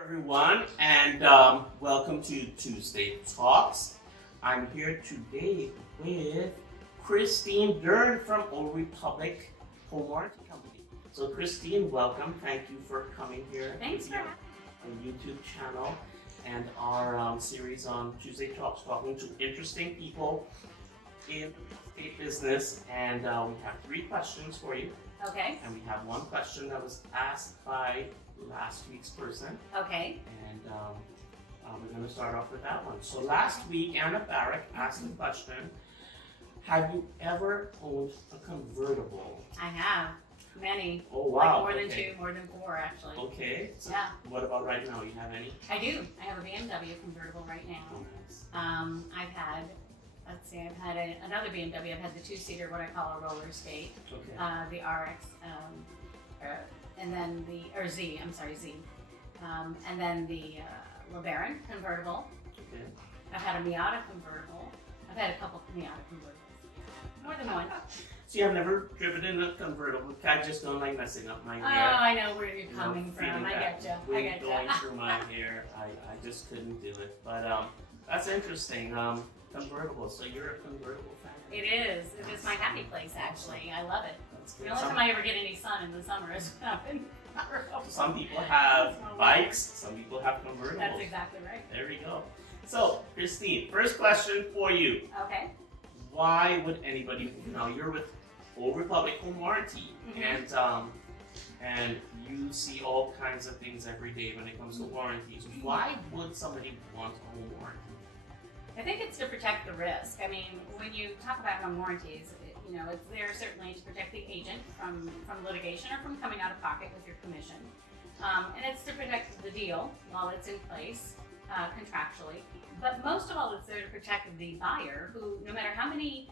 Everyone, and welcome to Tuesday Talks. I'm here today with Christine Dern from Old Republic Home Warranty Company. So Christine, welcome. Thank you for coming here. Thanks for having me. On YouTube channel and our series on Tuesday Talks, talking to interesting people in the estate business. And we have 3 questions for you. Okay. And we have 1 question that was asked by last week's person. Okay. And we're going to start off with that one. So last week, Anna Barrick asked the question, have you ever owned a convertible? I have. Many. Oh, wow. Like more than 2, more than 4 actually. Okay. So yeah. What about right now? You have any? I do. I have a BMW convertible right now. Oh, nice. I've had, let's see, I've had another BMW. I've had the 2-seater, what I call a roller skate. Okay. The RX, and then the, Z. And then the LeBaron convertible. Okay. I've had a Miata convertible. I've had a couple Miata convertibles. More than one. See, I've never driven in a convertible. I just don't like messing up my hair. Oh, I know where you're coming from. I get you. I get you. Going through my hair, I just couldn't do it. But that's interesting. Convertible. So you're a convertible fan? It is. It is my happy place, actually. I love it. That's good. The only time I ever get any sun in the summer is when I'm in Some people have bikes. Some people have convertibles. That's exactly right. There we go. So, Christine, first question for you. Okay. Why would anybody? Now you're with Old Republic Home Warranty, and you see all kinds of things every day when it comes to warranties. Why would somebody want a home warranty? I think it's to protect the risk. I mean, when you talk about home warranties, it's there certainly to protect the agent from litigation or from coming out of pocket with your commission. And it's to protect the deal while it's in place contractually. But most of all, it's there to protect the buyer who, no matter how many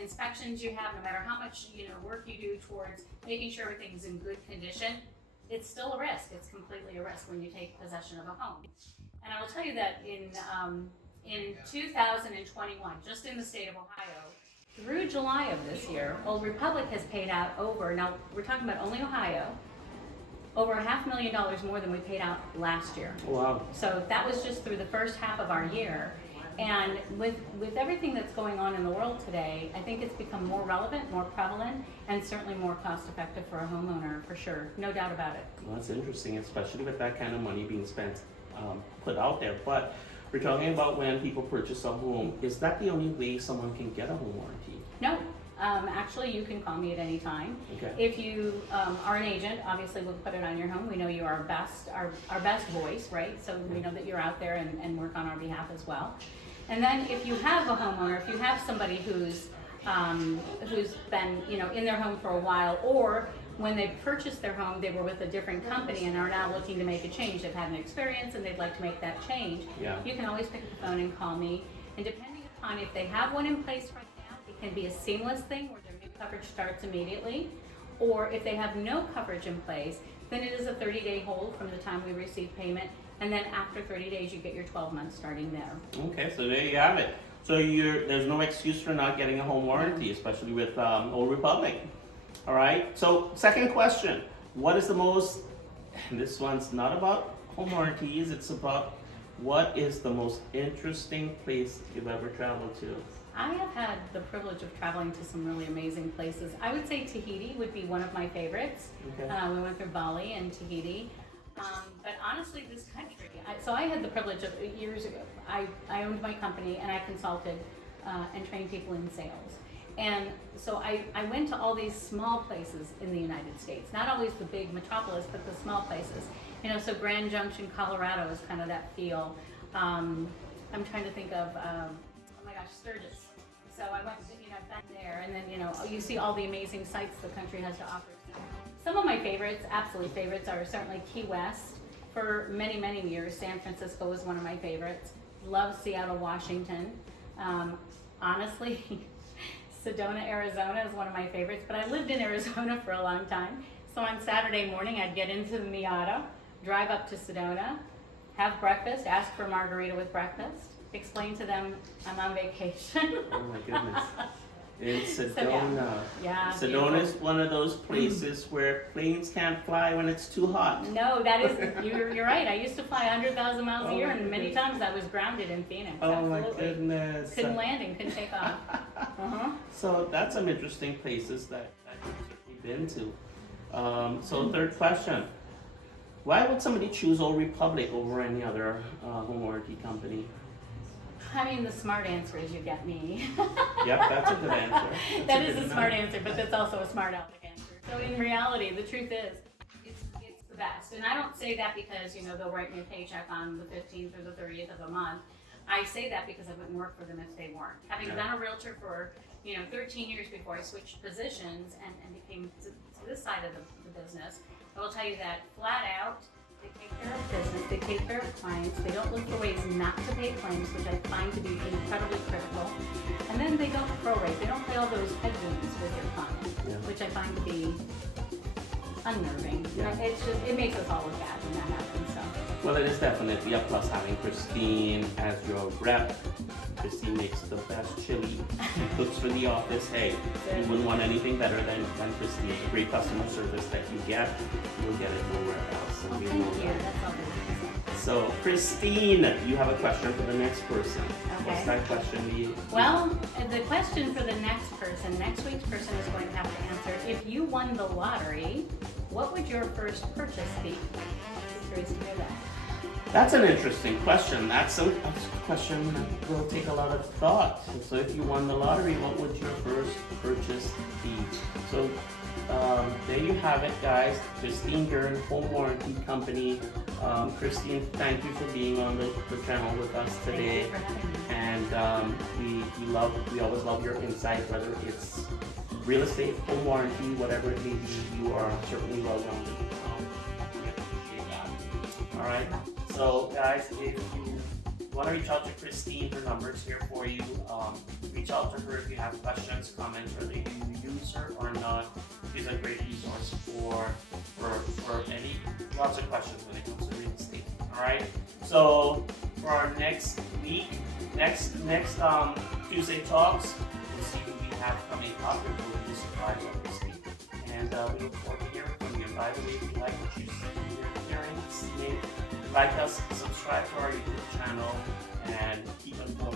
inspections you have, no matter how much work you do towards making sure everything's in good condition, it's still a risk. It's completely a risk when you take possession of a home. And I will tell you that in 2021, just in the state of Ohio, through July of this year, Old Republic has paid out over, now we're talking about only Ohio, over $500,000 more than we paid out last year. Wow. So that was just through the first half of our year. And with everything that's going on in the world today, I think it's become more relevant, more prevalent, and certainly more cost effective for a homeowner, for sure. No doubt about it. Well, that's interesting, especially with that kind of money being spent, put out there. But we're talking about when people purchase a home. Is that the only way someone can get a home warranty? No. Actually, you can call me at any time. Okay. If you are an agent, obviously we'll put it on your home. We know you are our best voice, right? So we know that you're out there and work on our behalf as well. And then if you have a homeowner, if you have somebody who's been in their home for a while, or when they purchased their home, they were with a different company and are now looking to make a change. They've had an experience and they'd like to make that change. Yeah. You can always pick up the phone and call me. And depending upon if they have one in place right now, it can be a seamless thing where their new coverage starts immediately. Or if they have no coverage in place, then it is a 30-day hold from the time we receive payment. And then after 30 days, you get your 12 months starting there. Okay, so there you have it. So there's no excuse for not getting a home warranty, especially with Old Republic. All right, so second question. What is the most, and this one's not about home warranties, it's about what is the most interesting place you've ever traveled to? I have had the privilege of traveling to some really amazing places. I would say Tahiti would be one of my favorites. Okay. We went through Bali and Tahiti. But honestly, this country, so I had the privilege of, years ago, I owned my company and I consulted and trained people in sales. And so I went to all these small places in the United States, not always the big metropolis, but the small places. So Grand Junction, Colorado is kind of that feel. I'm trying to think of, oh my gosh, Sturgis. So I went, back there, and then, you see all the amazing sights the country has to offer. Some of my favorites, absolute favorites, are certainly Key West. For many, many years, San Francisco was one of my favorites. Love Seattle, Washington. Honestly, Sedona, Arizona is one of my favorites, but I lived in Arizona for a long time. So on Saturday morning, I'd get into the Miata, drive up to Sedona, have breakfast, ask for a margarita with breakfast, explain to them I'm on vacation. Oh my goodness. In Sedona. Yeah. Sedona is one of those places where planes can't fly when it's too hot. No, that is, you're right. I used to fly 100,000 miles a year, and many goodness. times I was grounded in Phoenix. Oh Absolutely. my goodness. Couldn't land and couldn't take off. Uh-huh. So that's some interesting places that you've been to. So third question. Why would somebody choose Old Republic over any other home warranty company? I mean, the smart answer is you get me. Yep, that's a good answer. That is a smart answer, but that's also a smart aleck answer. So in reality, the truth is, it's the best. And I don't say that because, you know, they'll write me a paycheck on the 15th or the 30th of a month. I say that because I wouldn't work for them if they weren't. Having been a realtor for, 13 years before I switched positions and became to this side of the business, I will tell you that flat out, they take care of business, they take care of clients, they don't look for ways not to pay claims, which I find to be incredibly critical. And then they don't prorate, they don't play all those headwinds with your client, which I find to be unnerving. Yeah. It makes us all look bad when that happens. So. Well, it is definitely a plus having Christine as your rep. Christine makes the best chili, cooks for the office. Hey, you wouldn't want anything better than Christine. The great customer service that you get, you'll get it nowhere else. So Well, we thank know you. that. That's all good. So, Christine, you have a question for the next person. Okay. What's that question be? Well, the question for the next week's person is going to have to answer, if you won the lottery, what would your first purchase be? I'm curious to hear that. That's an interesting question. That's a question that will take a lot of thought. So if you won the lottery, what would your first purchase be? So there you have it, guys. Christine Dern, Home Warranty Company. Christine, thank you for being on the channel with us today. Thank you for having me. And we always love your insight, whether it's real estate, home warranty, whatever it may be. You are certainly well-rounded. We appreciate that. All right. So guys, if you want to reach out to Christine, her number's here for you. Reach out to her if you have questions, comments, whether you use her or not. She's a great resource for lots of questions when it comes to real estate. All right. So for our next week, next Tuesday talks, we'll see who we have coming up, and we'll be surprised, obviously. And we look forward to hearing from you. And by the way, if you like what you see, you're hearing, seeing, like us, subscribe to our YouTube channel, and keep informed.